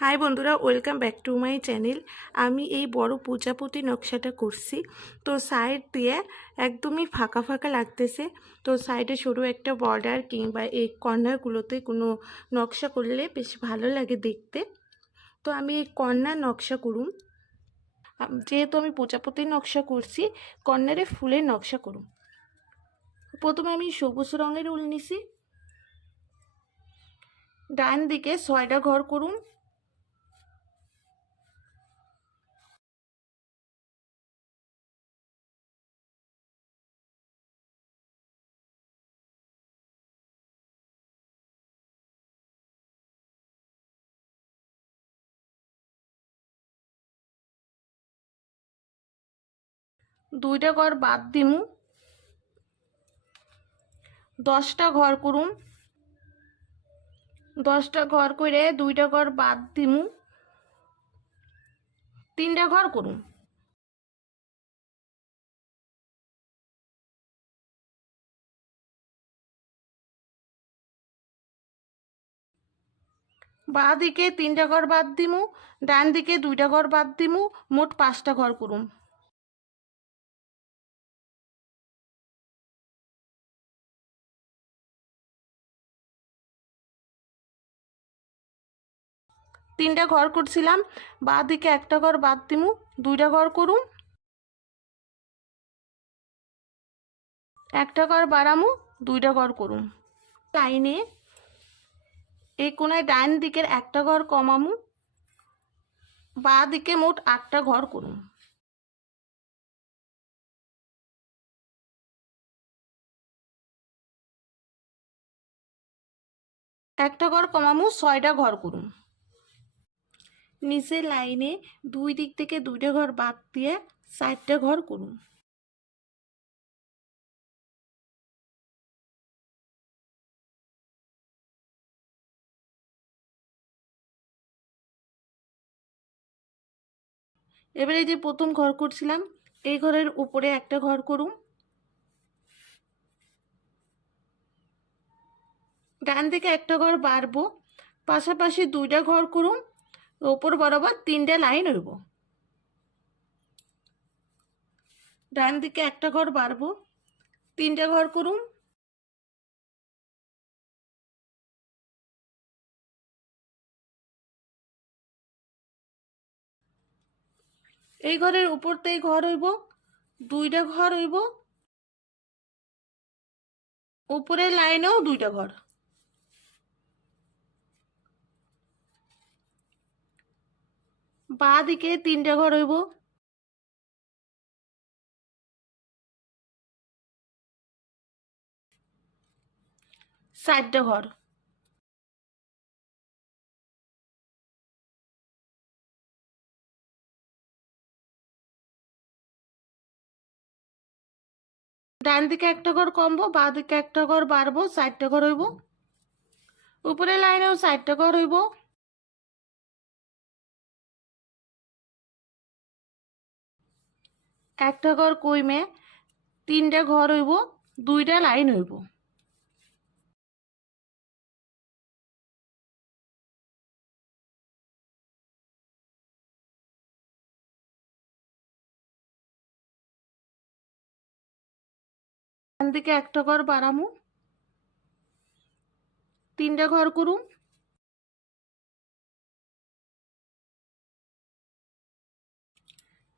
High বন্ধুরা, welcome back to my channel. আমি এই বড় প্রজাপতি নকশাটা করছি। তো সাইড দিয়ে একদমই ফাঁকা ফাঁকা লাগতেছে। তো সাইডে সরু একটা বর্ডার কিংবা এই কর্নারগুলোতে কোনো নকশা করলে বেশ ভালো লাগে দেখতে। তো আমি এই কর্নার নকশা করুম। যেহেতু আমি প্রজাপতির নকশা করছি, কর্নারে ফুলের নকশা করুম। প্রথমে আমি সবুজ রঙের উল নিছি। ডান দিকে 6টা ঘর করুন। দুইটা ঘর বাদ দিমু। 10টা ঘর করুন। 10টা ঘর করে 2টা ঘর বাদ দিমু। 3টা ঘর করুন। বাঁ দিকে 3টা ঘর বাদ দিমু। ডান দিকে 2টা ঘর বাদ দিমু। মোট 5টা ঘর করুন। তিনটা ঘর করছিলাম, বাঁ দিকে একটা ঘর বাদ দিমু। 2টা ঘর করুন। একটা ঘর বাড়ামু। 2টা ঘর করুন। লাইনে এই কোনায় ডান দিকের একটা ঘর কমামু। বাঁ দিকে মোট 8টা ঘর করুন। একটা ঘর কমামু, 6টা ঘর করুন। নিচের লাইনে দুই দিক থেকে 2টা ঘর বাদ দিয়ে 4টা ঘর করুন। এবারে যে প্রথম ঘর করছিলাম, এই ঘরের উপরে একটা ঘর করুন। ডান দিকে একটা ঘর বাড়বো, পাশাপাশি 2টা ঘর করুন। ওপর বরাবর 3টে লাইন হইব। ডান দিকে একটা ঘর বাড়বো, 3টে ঘর করুন। এই ঘরের উপরতেই ঘর হইব, 2টা ঘর হইব। উপরের লাইনেও 2টা ঘর। বাঁ দিকে 3টে ঘর হইব। চারটে ঘর। ডান দিকে একটা ঘর কমবো, বাঁ দিকে একটা ঘর বাড়বো, 4টে ঘর হইব। উপরের লাইনেও 4টে ঘর হইব। একটা ঘর কইমে 3টে ঘর হইব, 2টা লাইন হইব। ডান দিকে একটা ঘর বাড়ামু, 3টে ঘর করুন।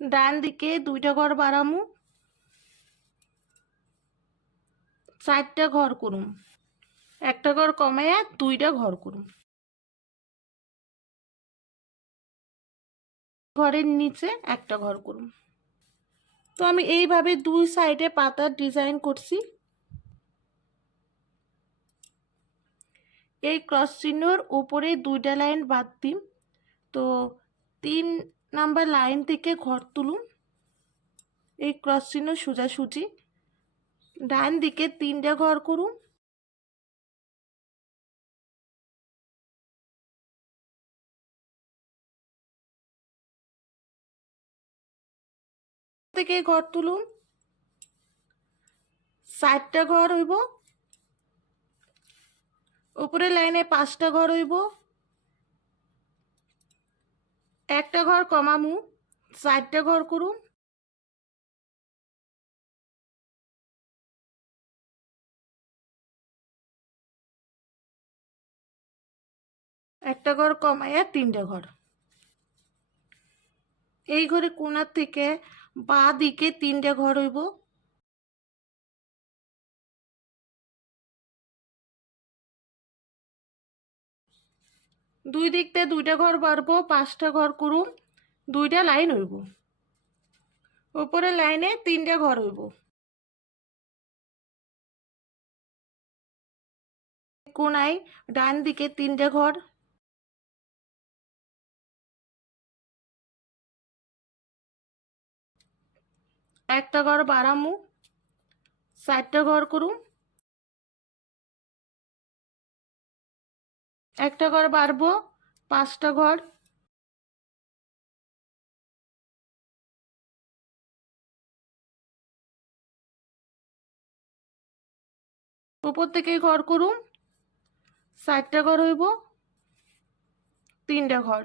ডান দিকে 2টা ঘর বাড়ামু, 4টে ঘর করুন। একটা ঘর কমাইয়া 2টা ঘর করুন। ঘরের নিচে একটা ঘর করুন। তো আমি এইভাবে দুই সাইডে পাতার ডিজাইন করছি। এই ক্রস চিহ্নর উপরে 2টা লাইন বাদ দিন। তো 3 নাম্বার লাইন থেকে ঘর তুলুন। এই ক্রস চিহ্ন সোজাসুজি ডান দিকে 3টে ঘর করুন। থেকে ঘর তুলুন। 4টে ঘর হইব। উপরের লাইনে 5টা ঘর হইব। একটা ঘর কমামু, 4টা ঘর করুম। একটা ঘর কমাইয়া 3টা ঘর। এই ঘরে কোণার থেকে বাঁ দিকে 3টা ঘর হইব। দুই দিকতে 2টা ঘর বাড়বো, 5টা ঘর করুম, 2টা লাইন হইব। উপরে লাইনে 3টা ঘর হইব। কোণায় ডান দিকে 3টা ঘর, একটা ঘর বাড়ামু, 4টা ঘর করুম, একটা ঘর বাড়বো, 5টা ঘর, উপর থেকে ঘর করুম, 4টা ঘর হইব, 3টা ঘর।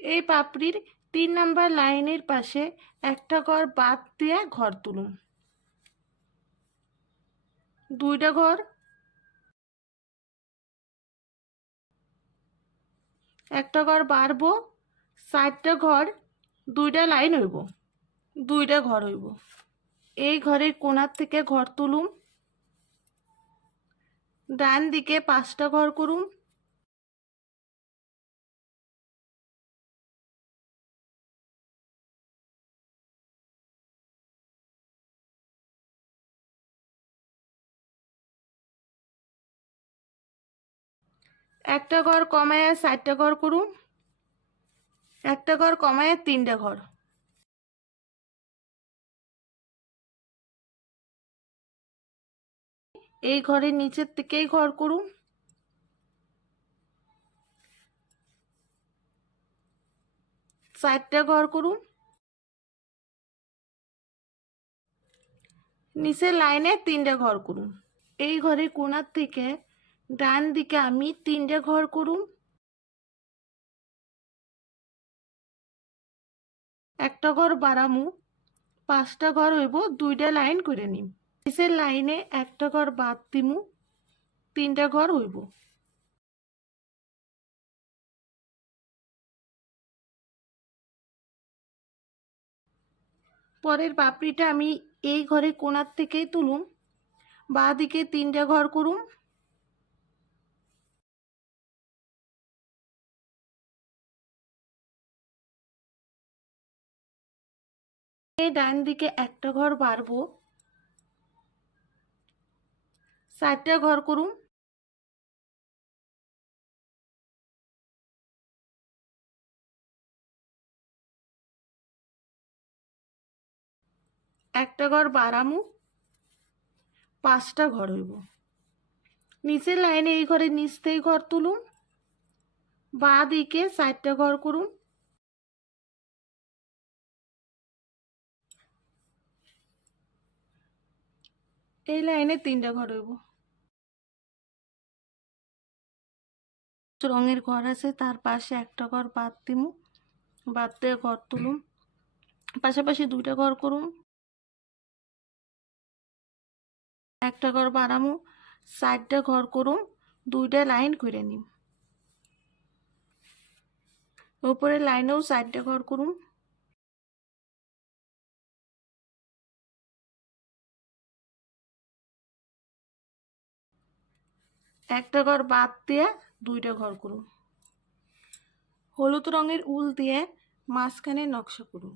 এই পাপড়ির 3 নাম্বার লাইনের পাশে একটা ঘর বাদ দিয়ে ঘর তুলুম, 2টা ঘর, একটা ঘর বাড়বো, 4টা ঘর, 2টা লাইন হইব, 2টা ঘর হইব। এই ঘরের কোণার থেকে ঘর তুলুম, ডান দিকে 5টা ঘর করুম, একটা ঘর কমায়া 4টা ঘর করুম, একটা ঘর কমায়া 3টা ঘর। এই ঘরের নিচের থেকেই ঘর করুম, 4টা ঘর করুম, নিচের লাইনে 3টা ঘর করুম। এই ঘরের কোণার থেকে ডান দিকে আমি 3টা ঘর করুম, একটা ঘর বাড়ামু, 5টা ঘর হইব, 2টা লাইন করে নিম। নিচের লাইনে একটা ঘর বাদ দিমু, 3টা ঘর হইব। পরের পাপড়িটা আমি এই ঘরে কোণার থেকেই তুলুম, বাঁ দিকে 3টা ঘর করুম, এই ডান দিকে একটা ঘর বাড়বো, 4টা ঘর করুম, একটা ঘর বাড়ামু, 5টা ঘর হইব। নিচের লাইনে এই ঘরের নিচ থেকে ঘর তুলুম, বাঁ দিকে 4টা ঘর করুম, এই লাইনে 3টা ঘর হইব। রঙের ঘর আছে, তার পাশে একটা ঘর বাদ দিমু, বাদ দিয়ে ঘর তুলুম, পাশাপাশি 2টা ঘর করুম, একটা ঘর বাড়ামু, 4টা ঘর করুম, 2টা লাইন করে নিম। উপরে লাইনেও 4টা ঘর করুম, একটা ঘর বাদ দিয়ে 2টা ঘর করুম। হলুদ রঙের উল দিয়ে মাঝখানে নকশা করুম।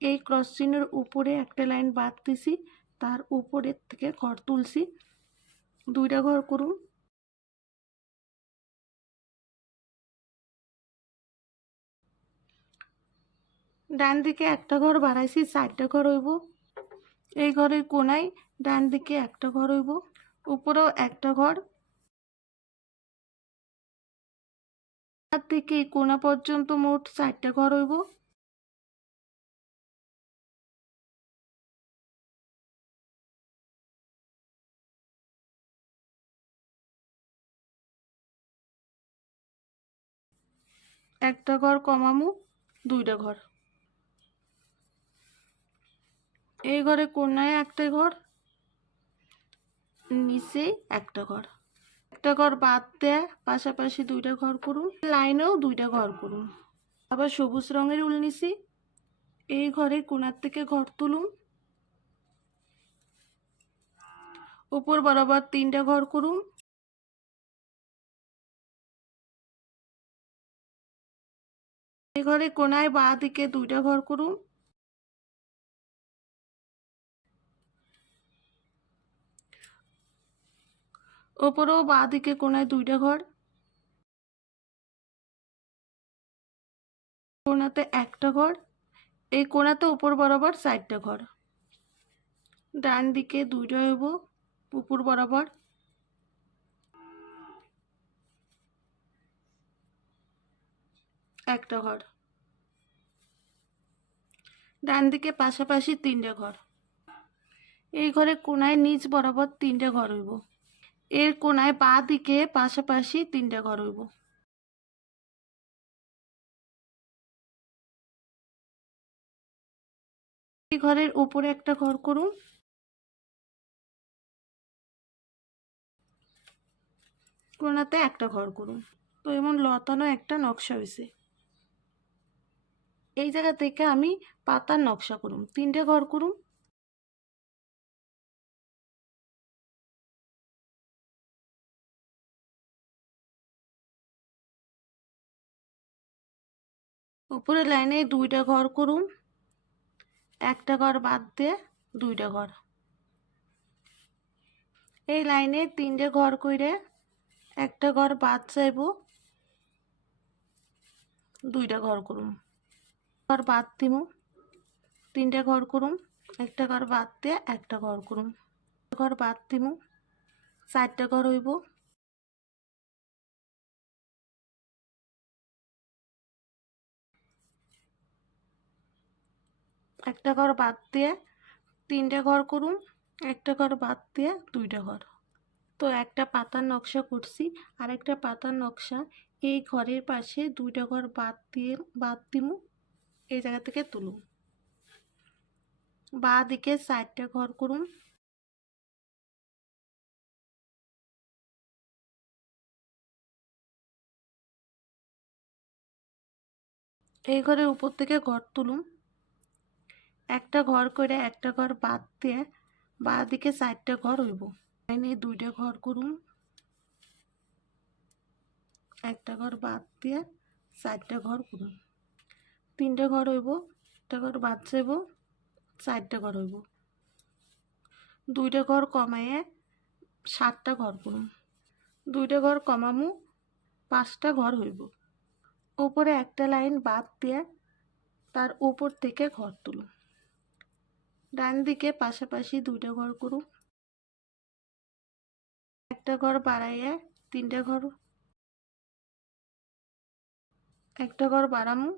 এই ক্রস চিহ্নের উপরে একটা লাইন বাদ দিছি, তার উপরের থেকে ঘর তুলছি, 2টা ঘর করুম, ডান দিকে একটা ঘর বাড়াইছি, 4টা ঘর হইব। এই ঘরের কোনায় ডান দিকে একটা ঘর হইব, উপরেও একটা ঘর, তার থেকে এই কোনা পর্যন্ত মোট 4টা ঘর হইব। একটা ঘর কমামু, দুইটা ঘর। এই ঘরে কোনায় একটা ঘর, নিচে একটা ঘর। একটা ঘর বাদ দেয়, পাশাপাশি দুইটা ঘর করুন, লাইনেও দুইটা ঘর করুন। আবার সবুজ রঙের উল নিছি, এই ঘরের কোনার থেকে ঘর তুলুন, উপর বরাবর তিনটা ঘর করুন। এই ঘরে কোনায় বাঁ দিকে দুইটা ঘর করুন। ওপরেও বাঁ দিকে কোনায় দুইটা ঘর, কোনাতে একটা ঘর, এই কোনাতে উপর বরাবর চারটা ঘর। ডান দিকে দুইটা হইব, উপর বরাবর একটা ঘর। ডান দিকে পাশাপাশি তিনটা ঘর। এই ঘরে কোনায় নিচ বরাবর তিনটা ঘর হইব। এর কোনায় বাঁ দিকে পাশাপাশি তিনটা ঘর হইব। এই ঘরের উপরে একটা ঘর করুন, কোনাতে একটা ঘর করুন। তো এমন লতানো একটা নকশা হয়েছে। এই জায়গা থেকে আমি পাতার নকশা করুন, তিনটে ঘর করুন। উপরে লাইনে দুইটা ঘর করুন, একটা ঘর বাদ দিয়ে দুইটা ঘর। এই লাইনে তিনটে ঘর কইরে একটা ঘর বাদ যাইব, দুইটা ঘর করুন। ঘর বাদ দিমু, তিনটে ঘর করুন, একটা ঘর বাদ দিয়ে একটা ঘর করুন। ঘর বাদ দিমু, চারটা ঘর হইব। একটা ঘর বাদ দিয়ে তিনটে ঘর করুন, একটা ঘর বাদ দিয়ে দুইটা ঘর। তো একটা পাতার নকশা করছি, আর একটা পাতার নকশা এই ঘরের পাশে দুইটা ঘর বাদ দিমু, এই জায়গা থেকে তুলুন। বাঁ দিকে চারটা ঘর করুন, এই ঘরের উপর থেকে ঘর তুলুন। একটা ঘর করে একটা ঘর বাদ দিয়ে বাঁ দিকে চারটা ঘর হইব। লাইনে দুইটা ঘর করুন, একটা ঘর বাদ দিয়ে চারটা ঘর করুন। তিনটে ঘর হইব, একটা ঘর বাদ যাইব, চারটা ঘর হইব। দুইটা ঘর কমাইয়ে 7টা ঘর করুন। দুইটা ঘর কমামু, 5টা ঘর হইব। উপরে একটা লাইন বাদ দিয়ে তার উপর থেকে ঘর তুলুন। ডান দিকে পাশাপাশি দুইটা ঘর করুন, একটা ঘর বাড়াইয়ে তিনটা ঘর, একটা ঘর বাড়ামু,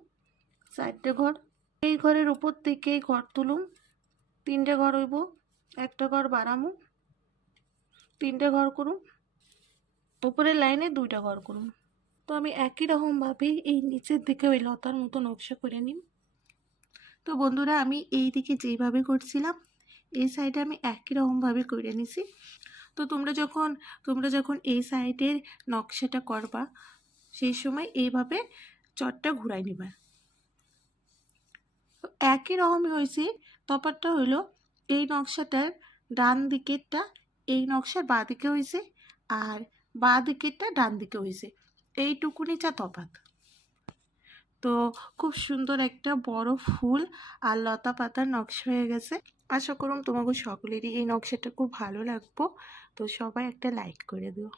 চারটে ঘর। এই ঘরের উপর থেকে ঘর তুলুন, তিনটে ঘর হইব, একটা ঘর বাড়ামু, তিনটে ঘর করুন। উপরের লাইনে দুইটা ঘর করুন। তো আমি একই রকমভাবে এই নিচের দিকে ওই লতার মতো নকশা করে নিন। তো বন্ধুরা, আমি এই দিকে যেইভাবে করছিলাম এই সাইডে আমি একই রকমভাবে করে নিছি। তো তোমরা যখন এই সাইডের নকশাটা করবা সেই সময় এইভাবে চটটা ঘুরাই নিবা। তো একই রকমই হয়েছে, তফাৎটা হইলো এই নকশাটার ডান দিকেরটা এই নকশার বাঁ দিকে হয়েছে, আর বাঁ দিকেরটা ডান দিকে হয়েছে, এইটুকুনি যা তফাৎ। তো খুব সুন্দর একটা বড় ফুল আর লতা পাতার নকশা হয়ে গেছে। আশা করুন তোমাকে সকলেরই এই নকশাটা খুব ভালো লাগবো। তো সবাই একটা লাইক করে দিও।